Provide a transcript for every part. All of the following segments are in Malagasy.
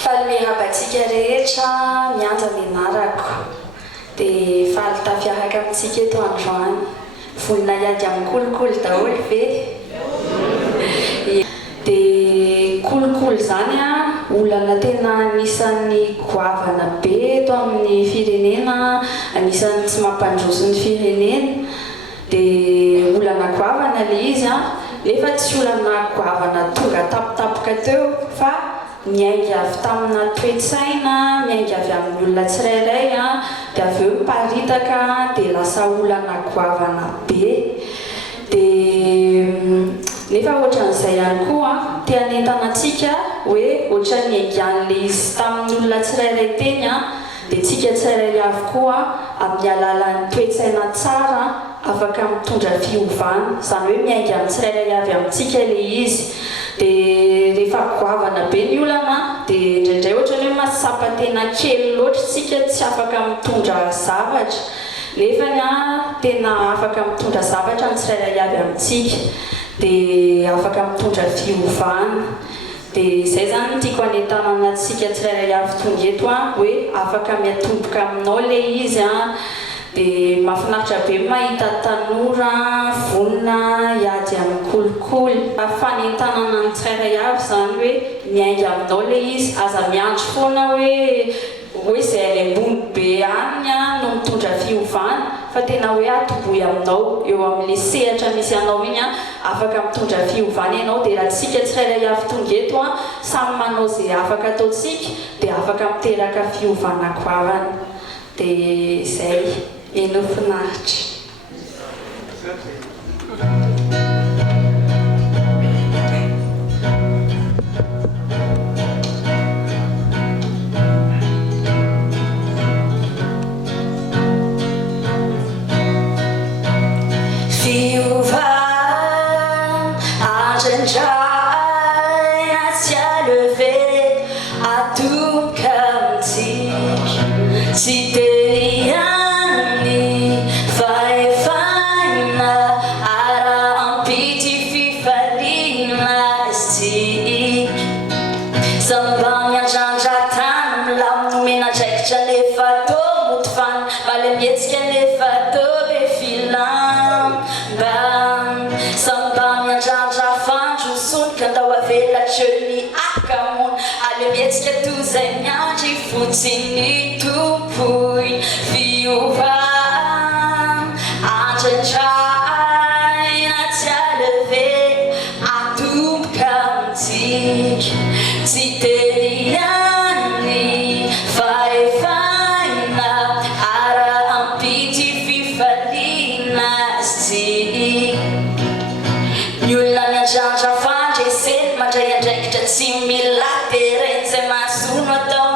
Falmerabatsika rehetra mianja menarako dia faly tafiaraka amintsika eto androany vonina iady amin'ny kolokolo daholo ve dia kolokolo zany a olana tena anisan'ny goavana be eto amin'ny firenena, anisan'ny tsy mampandroso ny firenena dia olana goavana le izy a nefa tsy olana goavana tonga tapotapoka teo fa miainga avy tamina toe-tsaina, miainga avy amin'ny olona tsirairay a dia avy eo miparitaka dia lasa olana goavana be dia nefa ohatran'izay ihany koa tia anentana antsika hoe ohatra ny aingan'le izy tamin'ny olona tsirairay teny a dia tsika tsirairay avokoa amin'ny alalan'ny toe-tsaina tsara afaka mitondra fiovana, izany hoe miainga amin'ny tsirairay avy amintsika le izy dia rehefa goavana be ny olana dia indraindray ohatra ny hoe mahatsapa-tena kely loatra tsika tsy afaka mitondra zavatra nefany a tena afaka mitondra zavatra ny tsirairay avy amintsika dia afaka mitondra fiovana dia izay zany tiako anentana antsika tsirairay avy tonga eto a hoe afaka miatomboka aminao le izy a dia mahafinaritra be mahita tanora vonina iady amin'ny kolokolo fanentanana ny tsirairay avy zany hoe miainga aminao le izy aza miandry foana hoe izay any ambony be any a no mitondra fiovana fa tena hoe atoboy aminao eo amin'le sehatra misy anao iny a afaka mitondra fiovana ianao dia raha tsika tsirairay avy tonga eto a samy manao izay afaka ataotsika dia afaka miteraka fiovana goavana dia izay eno finaritra. Fotsiny tompoy fiovana andraindraina tsy aleve atomboka amintsika tsy teriany fahefaina ara-ampity fifaliana sy ny olona miandrandra fandreseny mandray andraikitra tsy mila tereny izay mahazono atao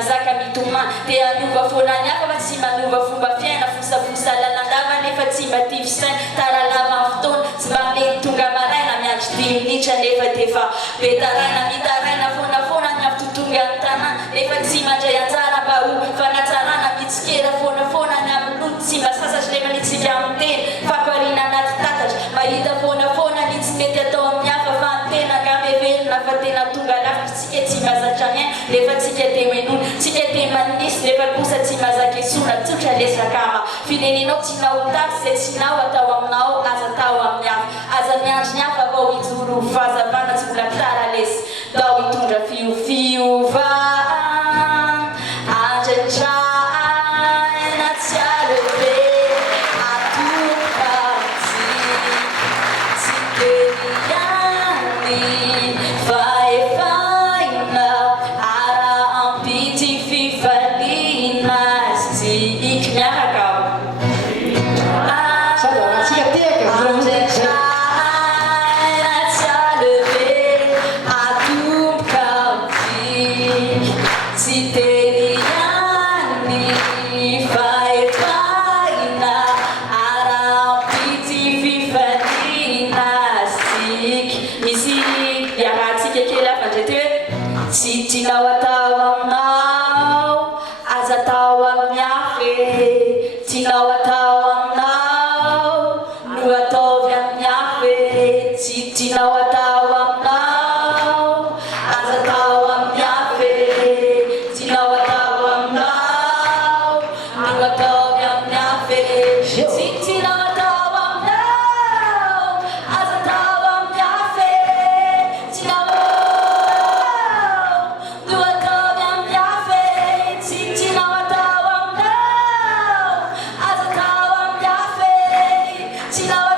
mazaka mitoma dia anova foana ny hafa fa tsy manova fomba fiaina fosafosa lalandava nefa tsy mba tivy-saina taralava amin'ny fotoana tsy mba mety tonga maraina miandry 10 minitra nefa dia efa betaraina mitaraina foanafoana ny avy-totonga ny tanàna nefa tsy mandray anjara mba ho fanatsarana mitsikera foanafoana ny amin'ny lony tsy mba sasatra le manitsika amin'ny teny fampariana anaty tatatra mahita foanafoana ny tsy mety atao amin'ny hafa fa ny tena gamevelona fa tena tonga lavitra tsika tsy mazatra miaina nefa tsika dia menona tsika dia manisy nefa kosa tsy mazaka esona tsotra lesakama firenenao tsy nahotaky izay tsy nao atao aminao aza atao amin'ny hafa aza miandry ny hafa vao hijoro fahazavana tsy mbola pitara lesy dao hitondra fiovana andraindraina tsy aleve atomboka tsy teriany fahefaina ara-ampity pity fifalina sy ikmiaraka Sady ratsika tiaka Tinao atao aminao, aza atao amin'ny hafe. Tinao atao aminao, no ataovy amin'ny hafe. Tsy tinao atao aminao, aza atao amin'ny hafe. Tinao atao aminao, no ataovy amin'ny hafe. Tsy tinao atao aminao, aza atao amin'ny hafe. Tinao Tinao